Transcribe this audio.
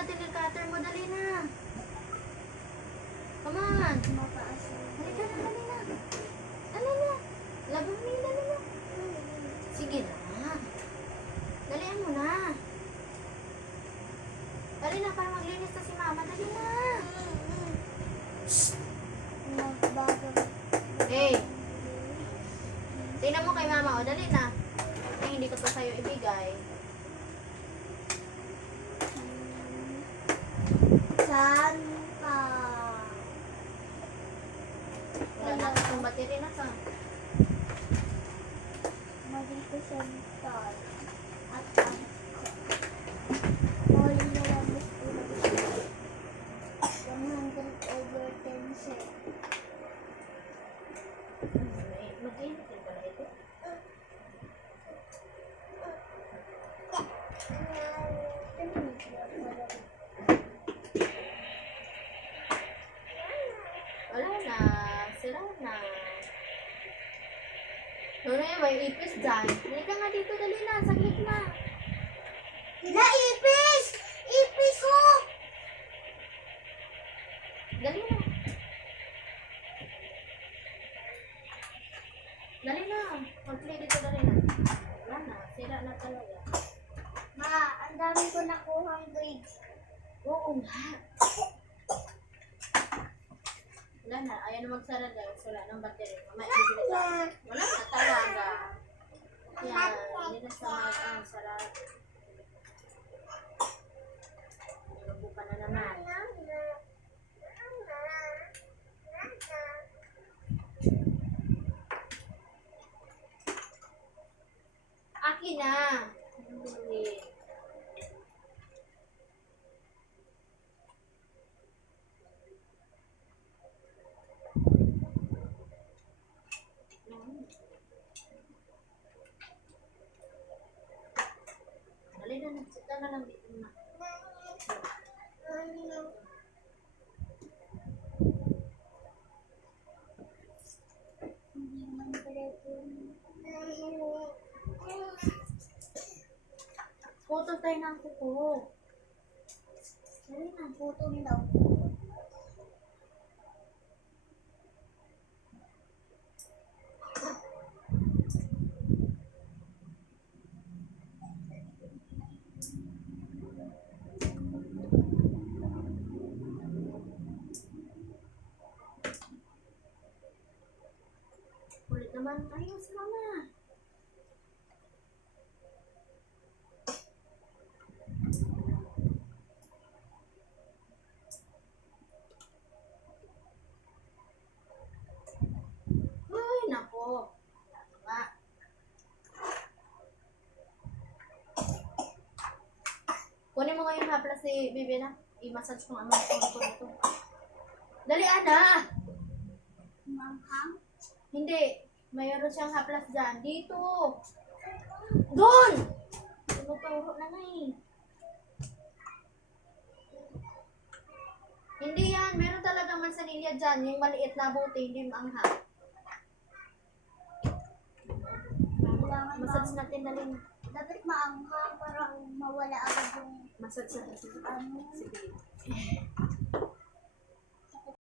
na, tigil cutter mo. Dali na. Come on. Mataas. Dali ka na, dali na. Dali na. Labang mo, dali na. Sige na. Dalian mo na. Dali na, para maglinis na si mama. Dali na. Hey. Tingnan mo kay mama, o. Dali na. Ay, hindi ko to sa'yo ibigay. Saan ka? Wala na itong battery na sa. Magdito sa star. At ang all na lang is 100/10 set. Mag-init din pala ito. Wala na. Sira na. Ano yan? May ipis dyan. Halika nga dito. Dali na. Saglit na. Ila, ipis! Ipis ko! Dali na. Dali na. Mag-play dito. Dali na. Wala na. Sira na talaga. Ma, ang dami ko nakuhang grades. Oo nga. Wala na. Ayaw na magsara guys. Wala nang battery. Mamaya bibili ka. Wala na talaga. Yan. Hindi na sa mga sarap. Nabuka na naman. Akin na. Hindi. Dali na, nagsita na lang dito na. Photo tayo ng kuko. Dali na, photo daw. Ulit naman. Ayos mama. Ay, nako. Tama. Kunin mo ngayon hapla si Bibi na. I-massage ko ang mga phone ko nito. Dali, Ana! Manghang? Hindi. Mayroon siyang haplas dyan. Dito. Doon! Tinuturo na nga eh. Hindi yan. Meron talagang mansanilya dyan. Yung maliit na buti, hindi maanghang. Massage natin na rin. Dapat maanghang para mawala agad yung Massage natin. ano. Sige.